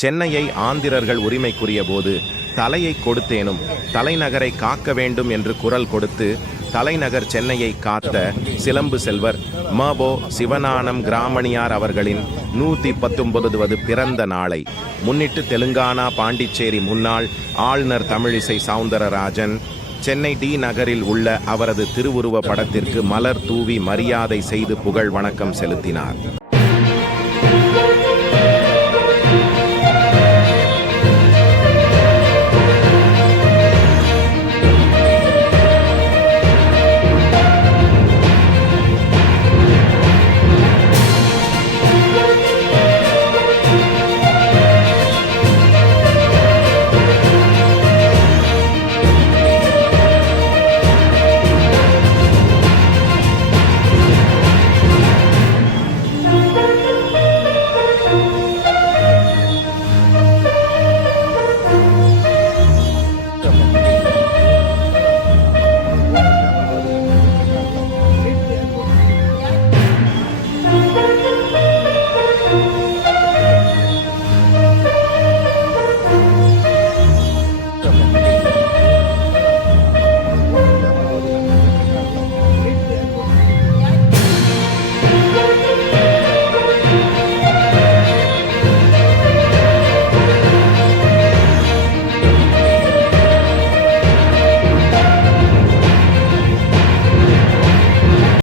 சென்னையை ஆந்திரர்கள் உரிமைக்குரிய போது தலையை கொடுத்தேனும் தலைநகரை காக்க வேண்டும் என்று குரல் கொடுத்து தலைநகர் சென்னையை காத்த சிலம்பு செல்வர் மபோ சிவஞானம் கிராமணியார் அவர்களின் 119வது பிறந்த நாளை முன்னிட்டு தெலுங்கானா பாண்டிச்சேரி முன்னாள் ஆளுநர் தமிழிசை சவுந்தரராஜன் சென்னை டி நகரில் உள்ள அவரது திருவுருவ படத்திற்கு மலர் தூவி மரியாதை செய்து புகழ் வணக்கம் செலுத்தினார்.